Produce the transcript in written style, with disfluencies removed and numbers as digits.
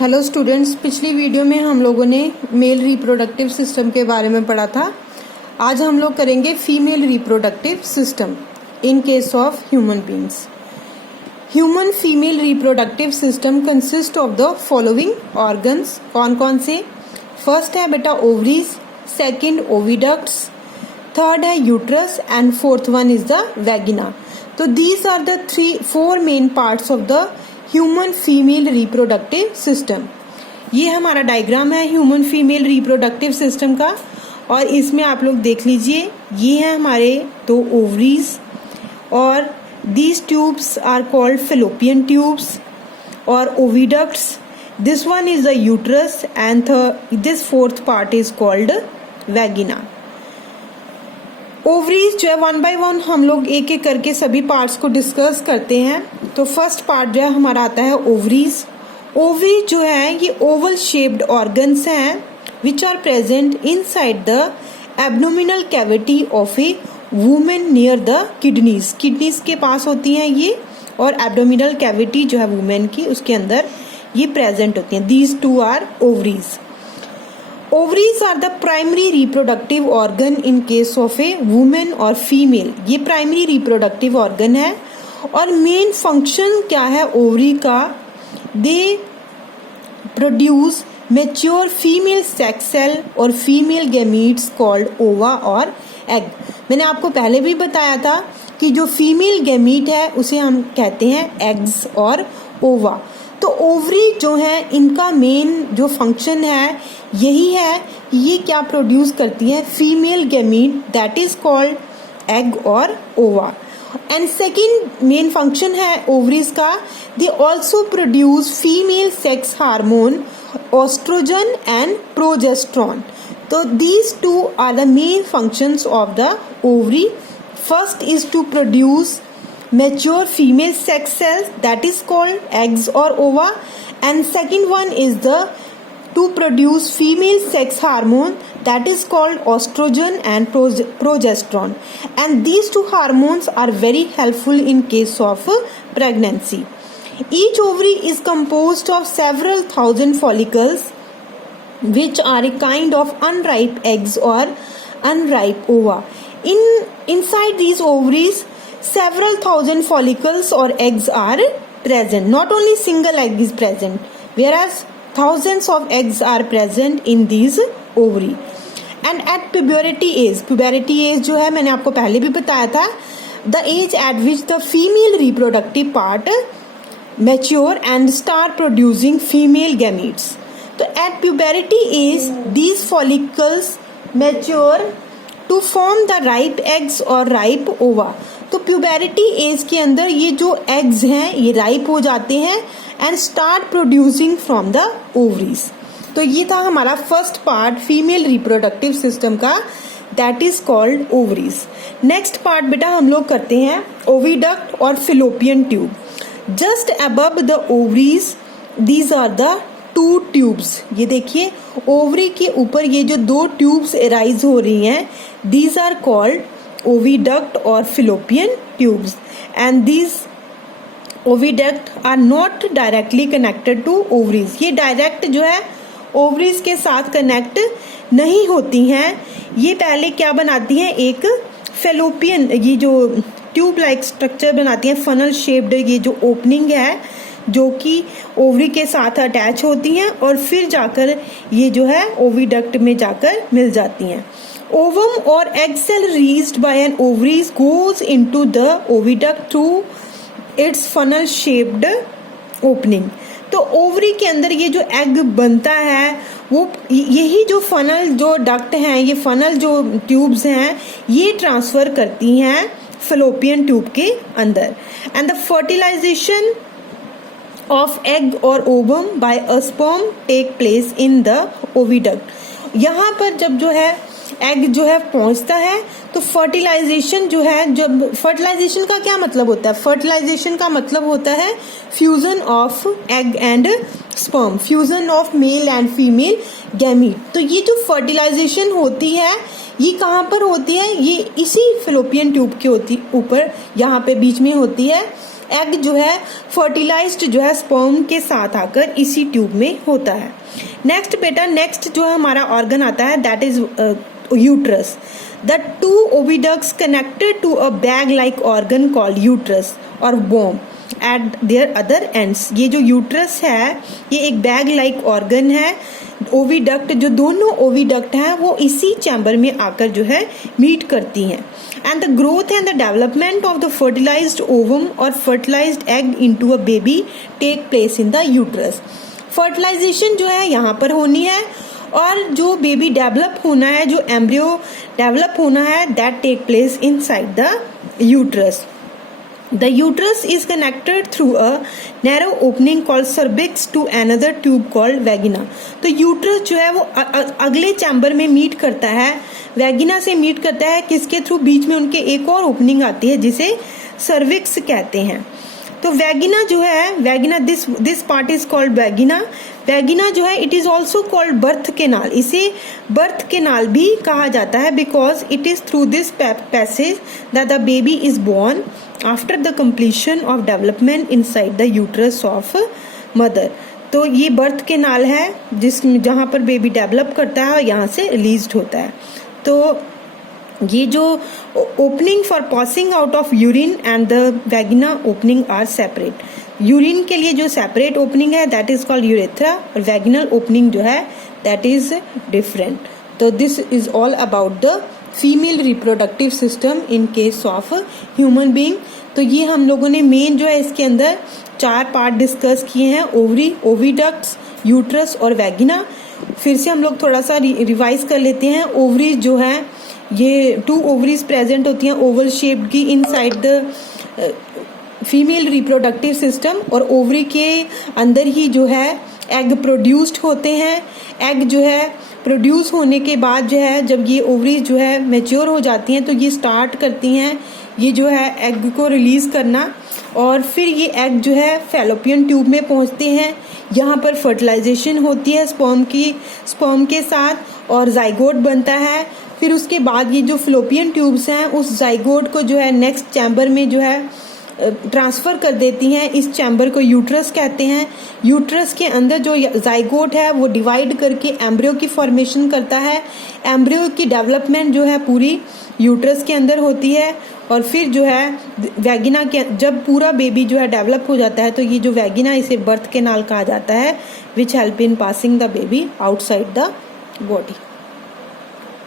Hello students, पिछली video में हम लोगों ने मेल रिप्रोडक्टिव सिस्टम के बारे में पढ़ा था। आज हम लोग करेंगे female reproductive system in case of human beings. Human female reproductive system consist of the following organs. कौन कौन से? फर्स्ट है बेटा ओवरीज, सेकंड ओविडक्ट्स, थर्ड है uterus and fourth one is the vagina. तो these are the four main parts of the human female reproductive system. ये हमारा diagram है ह्यूमन फीमेल रिप्रोडक्टिव सिस्टम का, और इसमें आप लोग देख लीजिए, ये है हमारे दो ओवरीज और these tubes are called fallopian tubes और oviducts. This one is the uterus and this fourth part is called vagina. Ovaries जो है वन बाय वन हम लोग एक एक करके सभी पार्ट्स को डिस्कस करते हैं। तो फर्स्ट पार्ट जो है हमारा आता है ओवरीज। ओवरीज जो है ये ओवल शेप्ड ऑर्गन्स हैं which are present inside the abdominal cavity of a women near the kidneys. Kidneys के पास होती हैं ये, और एब्डोमिनल कैविटी जो है वुमेन की उसके अंदर ये प्रेजेंट होती हैं। These two are ovaries. Ovaries are the primary reproductive organ in case of a women और फीमेल। ये प्राइमरी रिप्रोडक्टिव ऑर्गन है और मेन फंक्शन क्या है ओवरी का? They produce mature female sex cell और फीमेल गैमीट्स कॉल्ड ओवा और egg. मैंने आपको पहले भी बताया था कि जो फीमेल गैमीट है उसे हम कहते हैं एग्स और ओवा। तो ओवरी जो है इनका मेन जो फंक्शन है यही है, ये क्या प्रोड्यूस करती है? Female gamete, that is called egg और ova. And second main function है ओवरीज का, they also produce female sex hormone oestrogen and progesterone. तो these two are the main functions of the ovary. First is to produce mature female sex cells, that is called eggs or ova, and second one is to produce female sex hormone, that is called estrogen and progesterone, and these two hormones are very helpful in case of pregnancy. Each ovary is composed of several thousand follicles which are a kind of unripe eggs or unripe ova. Inside these ovaries several thousand follicles or eggs are present. Not only single egg is present, whereas thousands of eggs are present in these ovary. And at puberty age जो है मैंने आपको पहले भी बताया था, the age at which the female reproductive part mature and start producing female gametes. तो at puberty age these follicles mature to form the ripe eggs or ripe ova. तो प्यूबेरिटी एज के अंदर ये जो एग्स हैं ये राइप हो जाते हैं and start producing from the ovaries. तो ये था हमारा first part female reproductive system का, that is called ovaries. Next part बेटा हम लोग करते हैं ओविडक्ट और fallopian tube. Just above the ovaries these are the two tubes. ये देखिए ओवरी के ऊपर ये जो दो ट्यूब्स एराइज हो रही हैं, these are called oviduct or fallopian tubes, and these oviduct are not directly connected to ovaries. ये डायरेक्ट जो है ovaries के साथ कनेक्ट नहीं होती हैं। ये पहले क्या बनाती हैं? एक फेलोपियन, ये जो ट्यूब लाइक स्ट्रक्चर बनाती हैं, फनल शेप्ड ये जो ओपनिंग है जो कि ओवरी के साथ अटैच होती हैं और फिर जाकर ये जो है ओविडक्ट में जाकर मिल जाती हैं। Ovum or egg cell reached by an ovaries goes into the oviduct through its funnel shaped opening. तो ओवरी के अंदर ये जो एग बनता है वो यही जो फनल जो डक्ट हैं, ये फनल जो ट्यूब्स हैं ये ट्रांसफर करती हैं फेलोपियन ट्यूब के अंदर। And the fertilisation of egg और ovum by a sperm take place in the oviduct. यहाँ पर जब जो है एग जो है पहुंचता है तो फर्टिलाइजेशन जो है, जब फर्टिलाइजेशन का क्या मतलब होता है? फर्टिलाइजेशन का मतलब होता है fusion of egg and sperm, fusion of male and female gamete. तो ये जो फर्टिलाइजेशन होती है ये कहाँ पर होती है? ये इसी फेलोपियन ट्यूब के ऊपर यहाँ पे बीच में होती है। एग जो है फर्टिलाइज्ड जो है स्पर्म के साथ आकर इसी ट्यूब में होता है। नेक्स्ट बेटा, नेक्स्ट जो है हमारा ऑर्गन आता है that is uterus. The two oviducts connected to a bag-like organ called uterus or womb at their other ends। ये जो यूट्रस है ये एक बैग लाइक ऑर्गन है। ओविडक्ट जो दोनों ओविडक्ट हैं वो इसी चैम्बर में आकर जो है मीट करती हैं। And the growth and the development of the fertilised ovum और fertilised egg into a baby take place in the uterus. Fertilisation जो है यहाँ पर होनी है और जो बेबी डेवलप होना है, जो एम्ब्रियो डेवलप होना है, that take place inside the uterus. The uterus is connected through a narrow opening called cervix to another tube called vagina। तो यूट्रस जो है वो अगले चैम्बर में मीट करता है, वैगिना से मीट करता है, किसके थ्रू? बीच में उनके एक और ओपनिंग आती है जिसे सर्विक्स कहते हैं। तो वैगिना जो है, vagina this part is called vagina. Vagina जो है it is also called birth canal. इसे बर्थ केनाल भी कहा जाता है because it is through this passage that the baby is born after the completion of development inside the uterus of mother. तो ये birth canal है जहाँ पर बेबी डेवलप करता है और यहाँ से रिलीज्ड होता है। तो ये जो opening for passing out of urine and the vagina opening are separate. Urine के लिए जो सेपरेट ओपनिंग है दैट इज कॉल्ड यूरेथ्रा और वैगिनल ओपनिंग जो है दैट इज डिफरेंट। तो this is all about the female reproductive system in case of human being. तो ये हम लोगों ने मेन जो है इसके अंदर 4 पार्ट डिस्कस किए हैं, ओवरी, ओविडक्ट्स, यूट्रस और वैगिना। फिर से हम लोग थोड़ा सा रिवाइज कर लेते हैं। ओवरीज जो है ये 2 ओवरीज प्रेजेंट होती हैं ओवल शेप्ड की inside the female reproductive system और ओवरी के अंदर ही जो है एग प्रोड्यूस्ड होते हैं। एग जो है प्रोड्यूस होने के बाद जो है जब ये ओवरीज जो है मैच्योर हो जाती हैं तो ये स्टार्ट करती हैं ये जो है एग को रिलीज करना और फिर ये एग जो है फैलोपियन ट्यूब में पहुंचते हैं। यहाँ पर फर्टिलाइजेशन होती है स्पर्म के साथ और जाइगोट बनता है। फिर उसके बाद ये जो फैलोपियन ट्यूब्स हैं उस जाइगोट को जो है नेक्स्ट चैम्बर में जो है ट्रांसफर कर देती हैं। इस चैम्बर को यूट्रस कहते हैं। यूट्रस के अंदर जो जाइगोट है वो डिवाइड करके एम्ब्रियो की फॉर्मेशन करता है। एम्ब्रियो की डेवलपमेंट जो है पूरी यूट्रस के अंदर होती है और फिर जो है वैगिना के जब पूरा बेबी जो है डेवलप हो जाता है तो ये जो वैगिना इसे बर्थ केनाल कहा जाता है which help in passing the baby outside the body.